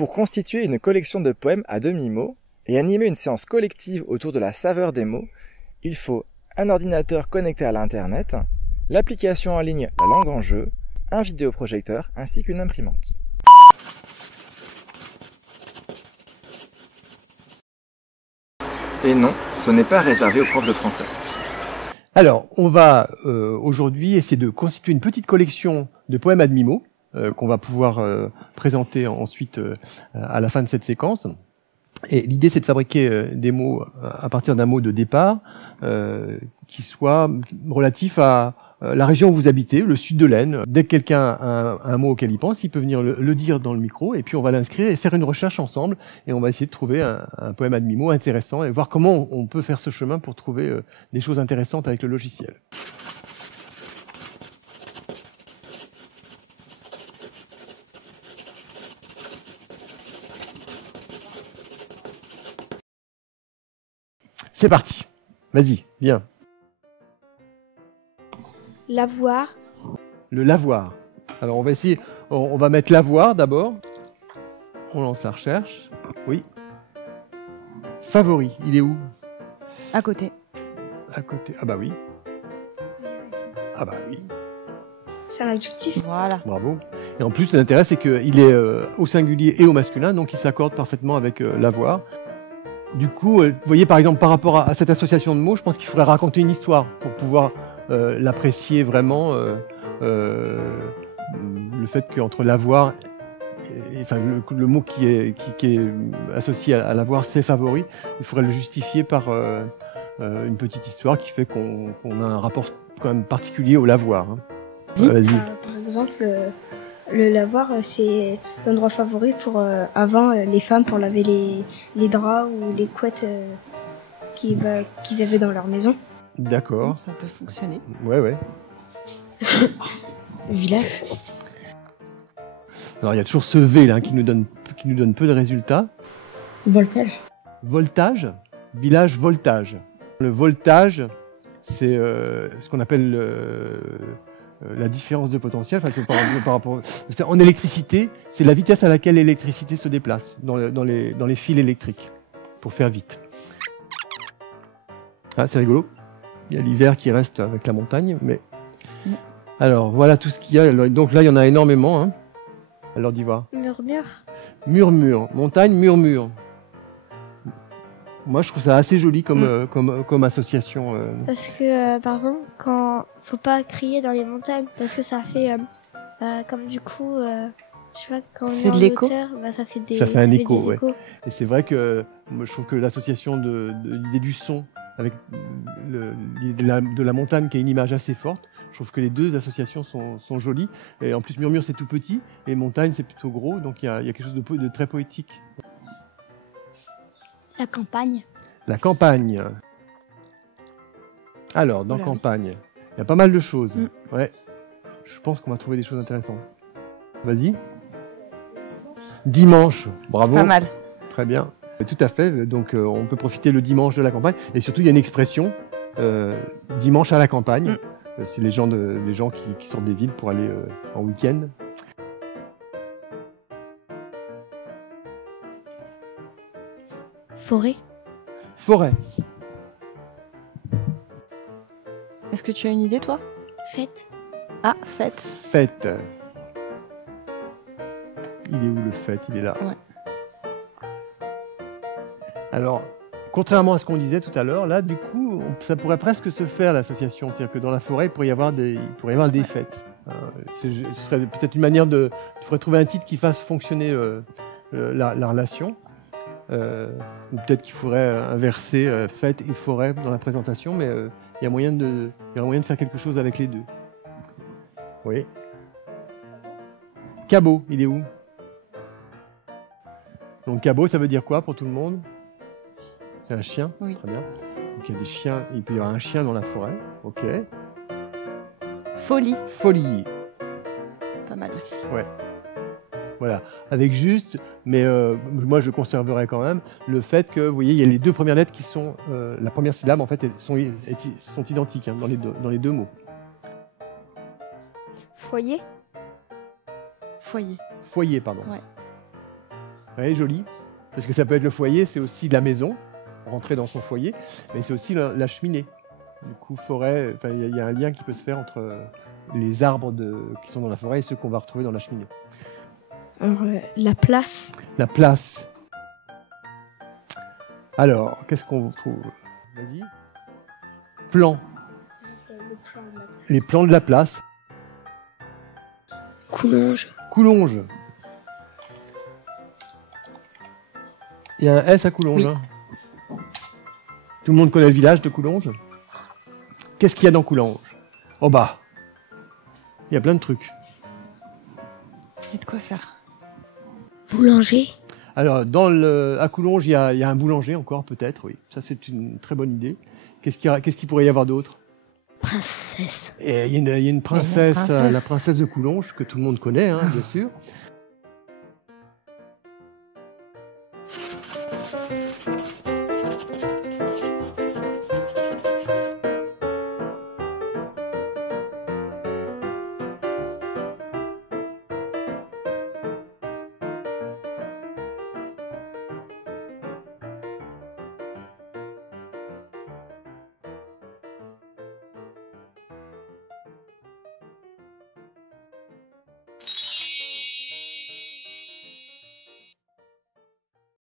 Pour constituer une collection de poèmes à demi-mot et animer une séance collective autour de la saveur des mots, il faut un ordinateur connecté à l'Internet, l'application en ligne La Langue en Jeu, un vidéoprojecteur ainsi qu'une imprimante. Et non, ce n'est pas réservé aux profs de français. Alors, on va aujourd'hui essayer de constituer une petite collection de poèmes à demi-mot qu'on va pouvoir présenter ensuite à la fin de cette séquence. Et l'idée, c'est de fabriquer des mots à partir d'un mot de départ qui soit relatif à la région où vous habitez, le sud de l'Aisne. Dès que quelqu'un a un mot auquel il pense, il peut venir le dire dans le micro, et puis on va l'inscrire et faire une recherche ensemble, et on va essayer de trouver un poème à demi-mot intéressant, et voir comment on peut faire ce chemin pour trouver des choses intéressantes avec le logiciel. C'est parti. Vas-y, viens. Lavoir. Le lavoir. Alors on va essayer, on va mettre lavoir d'abord. On lance la recherche. Oui. Favori, il est où? À côté. À côté. Ah bah oui. Ah bah oui. C'est un adjectif. Voilà. Bravo. Et en plus, l'intérêt, c'est qu'il est au singulier et au masculin, donc il s'accorde parfaitement avec l'avoir. Du coup, vous voyez, par exemple, par rapport à cette association de mots, je pense qu'il faudrait raconter une histoire pour pouvoir l'apprécier vraiment. Le fait qu'entre l'avoir, enfin le mot qui est associé à l'avoir, c'est favori, il faudrait le justifier par une petite histoire qui fait qu'on a un rapport quand même particulier au lavoir. Hein. Vas-y. Par exemple, le lavoir, c'est l'endroit favori pour avant les femmes pour laver les draps ou les couettes qu'ils avaient dans leur maison. D'accord. Ça peut fonctionner. Ouais. Village. Alors il y a toujours ce V là qui nous donne peu de résultats. Voltage. Voltage, village voltage. Le voltage, c'est ce qu'on appelle la différence de potentiel. Enfin, par rapport, en électricité, c'est la vitesse à laquelle l'électricité se déplace dans les fils électriques, pour faire vite. Ah, c'est rigolo. Il y a l'hiver qui reste avec la montagne, mais... Alors, voilà tout ce qu'il y a. Donc là, il y en a énormément. Hein. Alors, d'y voir. Murmure. Murmure. Montagne, murmure. Moi, je trouve ça assez joli comme association. Parce que, par exemple, quand faut pas crier dans les montagnes, parce que ça fait comme du coup, je sais pas, quand on est de en l'écho. hauteur, ça fait un écho, des ouais. échos. Et c'est vrai que moi, je trouve que l'association de l'idée du son avec l'idée de la montagne qui a une image assez forte, je trouve que les deux associations sont jolies. Et en plus, murmure, c'est tout petit, et montagne, c'est plutôt gros, donc il y a quelque chose de très poétique. La campagne. La campagne. Alors, dans campagne, il y a pas mal de choses. Ouais. Je pense qu'on va trouver des choses intéressantes. Vas-y. Dimanche. Bravo. Pas mal. Très bien. Tout à fait. Donc, on peut profiter le dimanche de la campagne. Et surtout, il y a une expression, dimanche à la campagne. C'est les gens qui sortent des villes pour aller en week-end. Forêt. Forêt. Est-ce que tu as une idée, toi? Fête. Ah, fête. Fête. Il est où le fête? Il est là. Ouais. Alors, contrairement à ce qu'on disait tout à l'heure, là, du coup, ça pourrait presque se faire, l'association. C'est-à-dire que dans la forêt, il pourrait y avoir des fêtes. Ce serait peut-être une manière de... Il faudrait trouver un titre qui fasse fonctionner la relation. Ou peut-être qu'il faudrait inverser fête et forêt dans la présentation, mais il y a moyen de faire quelque chose avec les deux. Oui. Cabot, il est où? Donc cabot, ça veut dire quoi pour tout le monde? C'est un chien? Oui. Très bien. Donc il y a des chiens, il peut y avoir un chien dans la forêt. Ok. Folie. Folie. Pas mal aussi. Ouais. Voilà. Avec juste, mais moi je conserverai quand même le fait que, vous voyez, il y a les deux premières lettres qui sont, la première syllabe en fait sont identiques hein, dans les deux mots. Foyer. Foyer. Foyer, pardon. Ouais. Ouais, joli. Parce que ça peut être le foyer, c'est aussi la maison, rentrer dans son foyer, mais c'est aussi la cheminée. Du coup, forêt, il y a un lien qui peut se faire entre les arbres qui sont dans la forêt et ceux qu'on va retrouver dans la cheminée. Alors, la place. La place. Alors, qu'est-ce qu'on trouve? Vas-y. Plan. Les plans de la place. Coulonge. Coulonge. Il y a un S à Coulonge. Oui. Hein. Tout le monde connaît le village de Coulonge. Qu'est-ce qu'il y a dans Coulonge? Oh bah, il y a plein de trucs. Il y a de quoi faire. Boulanger. Alors, à Coulonge, il y a un boulanger encore, peut-être, oui. Ça, c'est une très bonne idée. Qu'est-ce qu'il pourrait y avoir d'autre? Princesse. Et il y a une princesse, la princesse de Coulonge, que tout le monde connaît, hein, bien sûr.